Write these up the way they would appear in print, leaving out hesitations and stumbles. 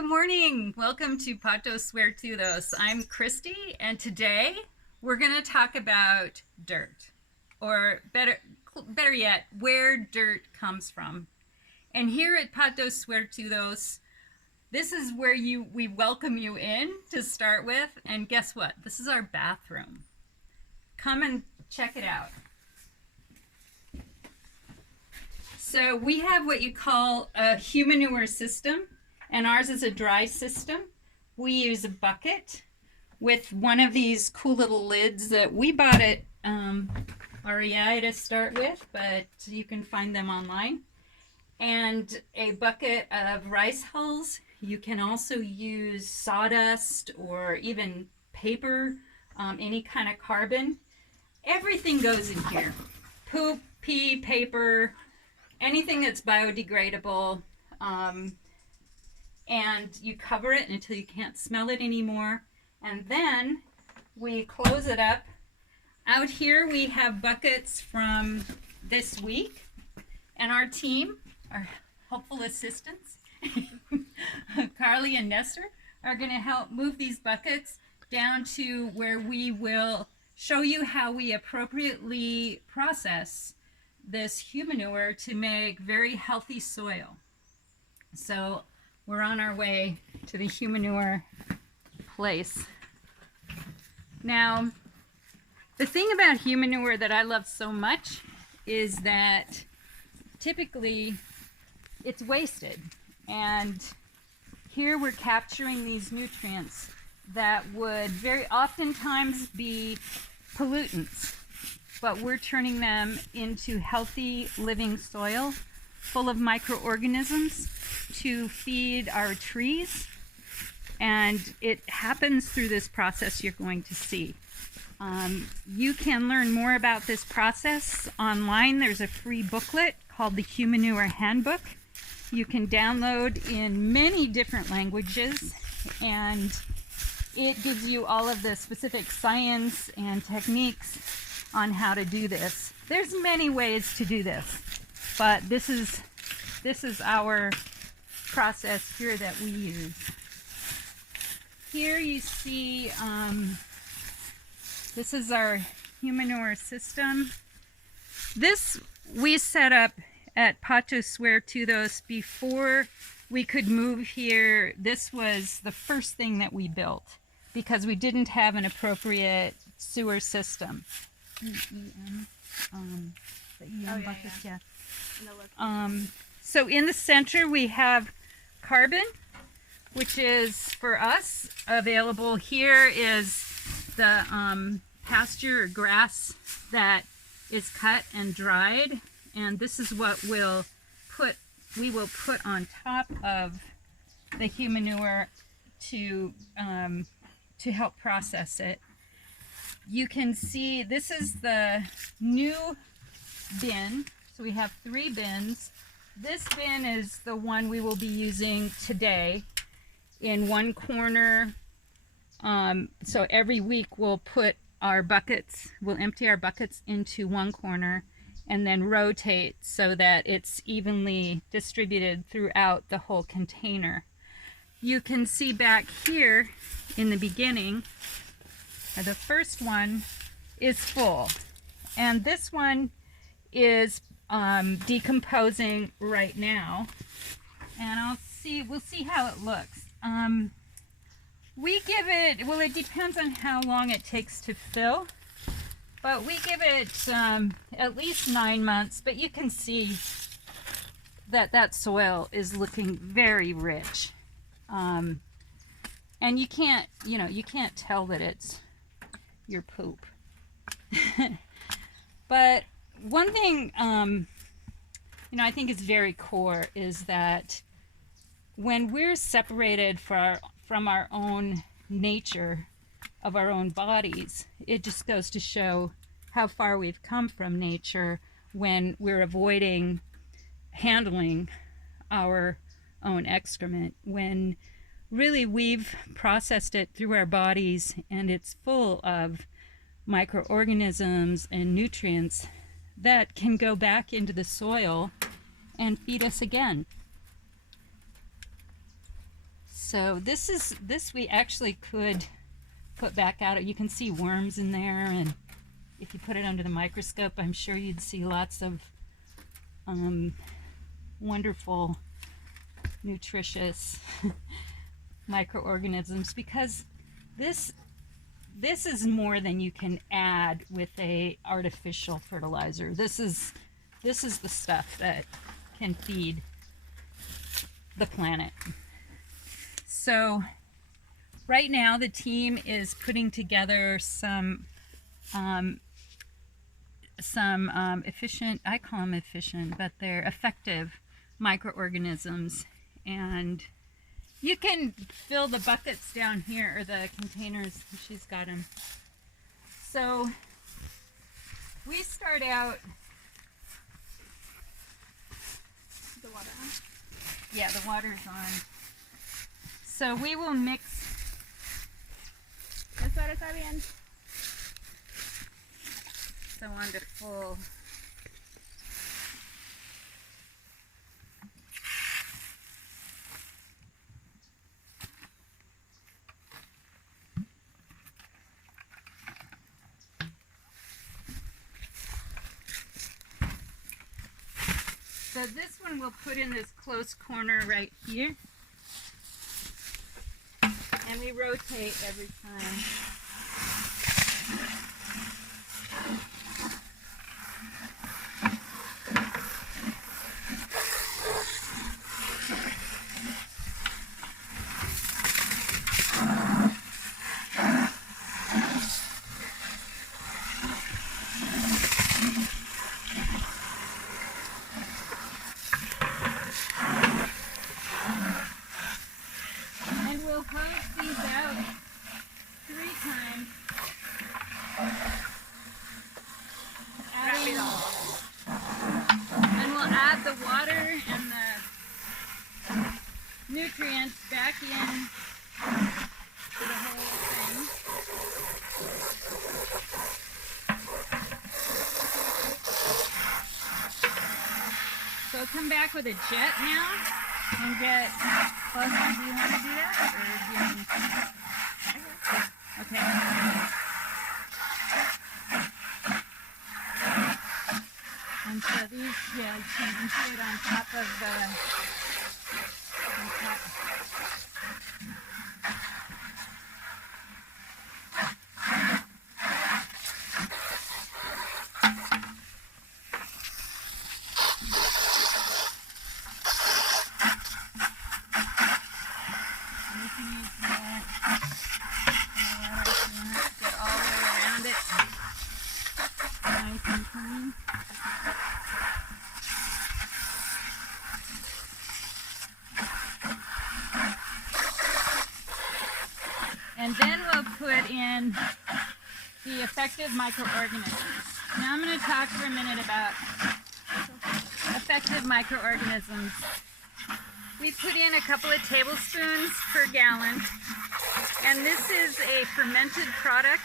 good morning. Welcome to Patos Suertudos. I'm Kristy, and today we're going to talk about dirt, or better yet, where dirt comes from. And here at Patos Suertudos, this is where we welcome you in to start with. And guess what? This is our bathroom. Come and check it out. So we have what you call a Humanure system, and ours is a dry system. We use a bucket with one of these cool little lids that we bought at REI to start with, but you can find them online. And a bucket of rice hulls. You can also use sawdust or even paper, any kind of carbon. Everything goes in here. Poop, pee, paper, anything that's biodegradable. And you cover it until you can't smell it anymore. And then we close it up. Out here we have buckets from this week. And our team, our helpful assistants, Carly and Nestor, are going to help move these buckets down to where we will show you how we appropriately process this Humanure to make very healthy soil. So we're on our way to the Humanure place. Now, the thing about Humanure that I love so much is that typically it's wasted. And here we're capturing these nutrients that would very oftentimes be pollutants, but we're turning them into healthy living soil full of microorganisms to feed our trees. And it happens through this process you're going to see. You can learn more about this process online. There's a free booklet called the Humanure Handbook. You can download in many different languages, and it gives you all of the specific science and techniques on how to do this. There's many ways to do this, but this is our process here that we use. Here you see, this is our Humanure system. This we set up at Patos Suertudos before we could move here. This was the first thing that we built because we didn't have an appropriate sewer system. So in the center we have carbon, which is for us available. Here is the pasture or grass that is cut and dried, and this is what we will put on top of the Humanure to help process it. You can see this is the new bin. So we have 3 bins. This bin is the one we will be using today. In one corner, so every week we'll put our buckets, we'll empty our buckets into one corner and then rotate so that it's evenly distributed throughout the whole container. You can see back here in the beginning, the first one is full, and this one is decomposing right now, and we'll see how it looks. We give it, well, it depends on how long it takes to fill, but we give it at least 9 months. But you can see that soil is looking very rich, and you can't tell that it's your poop. But one thing I think is very core is that when we're separated from our own nature of our own bodies, it just goes to show how far we've come from nature when we're avoiding handling our own excrement, when really we've processed it through our bodies and it's full of microorganisms and nutrients that can go back into the soil and feed us again. So this we actually could put back out. You can see worms in there, and if you put it under the microscope, I'm sure you'd see lots of wonderful, nutritious microorganisms, because this is more than you can add with a artificial fertilizer. This is the stuff that can feed the planet. So right now the team is putting together some efficient, I call them efficient, but they're effective microorganisms. And you can fill the buckets down here, or the containers. She's got them. So we start out. The water on? Yeah, the water's on. So we will mix. Eso ahora está bien. So wonderful. So this one we'll put in this close corner right here. And we rotate every time. Hose these out 3 times. And we'll add the water and the nutrients back in to the whole thing. So come back with a jet now and get closer. Do you want to do that? Or do you want me to? Okay. And so these, yeah, you can empty it on top of the, and then we'll put in the effective microorganisms. Now I'm going to talk for a minute about effective microorganisms. We put in a couple of tablespoons per gallon, and this is a fermented product.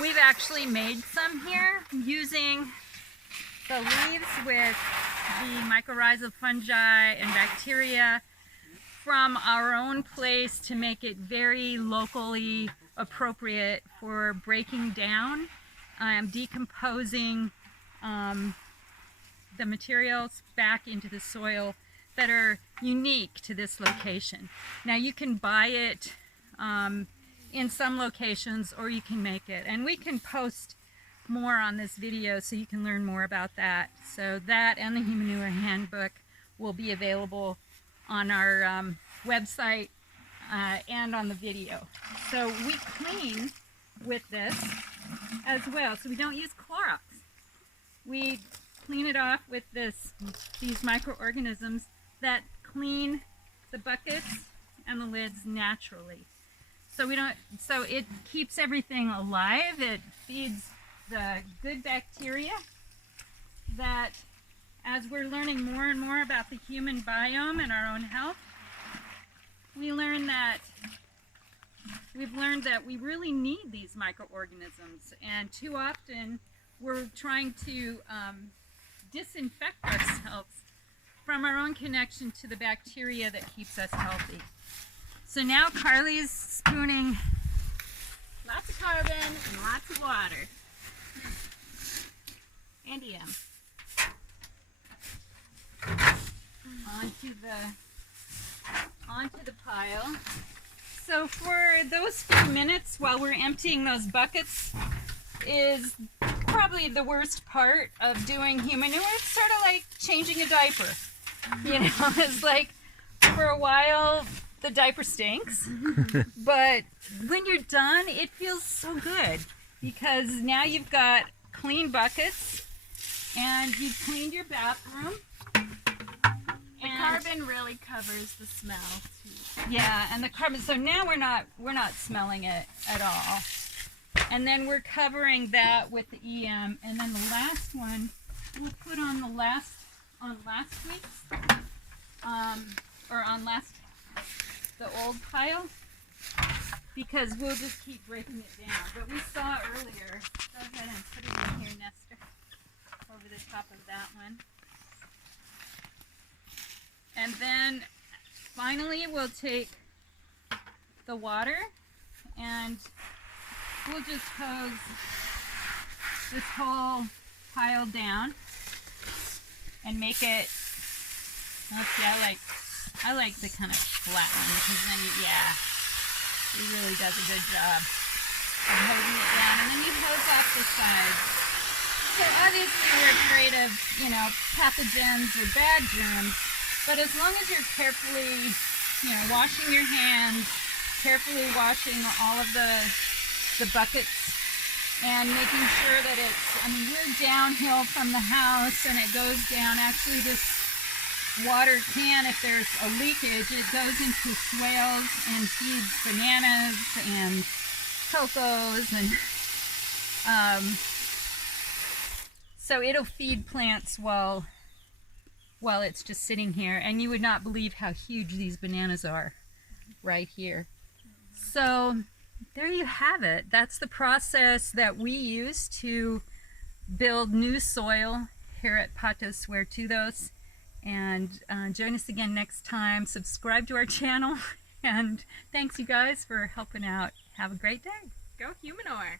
We've actually made some here using the leaves with the mycorrhizal fungi and bacteria from our own place to make it very locally appropriate for breaking down, decomposing the materials back into the soil that are unique to this location. Now you can buy it in some locations, or you can make it, and we can post more on this video so you can learn more about that. So that and the Humanure handbook will be available on our website and on the video. So we clean with this as well, so we don't use Clorox. We clean it off with these microorganisms that clean the buckets and the lids naturally. So it keeps everything alive. It feeds the good bacteria that, as we're learning more and more about the human biome and our own health, we've learned that we really need these microorganisms, and too often we're trying to disinfect ourselves from our own connection to the bacteria that keeps us healthy. So now Carly's spooning Lots of carbon and lots of water. And EM. onto the pile. So for those few minutes while we're emptying those buckets is probably the worst part of doing Humanure. It's sort of like changing a diaper. You know, it's like for a while the diaper stinks, but when you're done, it feels so good because now you've got clean buckets and you've cleaned your bathroom. The carbon really covers the smell too. Yeah, and the carbon. So now we're not smelling it at all. And then we're covering that with the EM, and then the last one we'll put on last week's, or on the old pile, because we'll just keep breaking it down. But we saw earlier. Go ahead and put it in here, Nestor, over the top of that one. And then finally we'll take the water and we'll just hose this whole pile down and make it, let's see, I like the kind of flat one because then it really does a good job of hosing it down, and then you hose off the sides. So obviously we're afraid of, you know, pathogens or bad germs, but as long as you're carefully, you know, washing your hands, carefully washing all of the buckets and making sure that it's, I mean, we're downhill from the house and it goes down. Actually, this water can, if there's a leakage, it goes into swales and feeds bananas and cocos, and so it'll feed plants while it's just sitting here, and you would not believe how huge these bananas are right here. So there you have it. That's the process that we use to build new soil here at Patos Suertudos. And join us again next time. Subscribe to our channel. And thanks, you guys, for helping out. Have a great day. Go Humanure.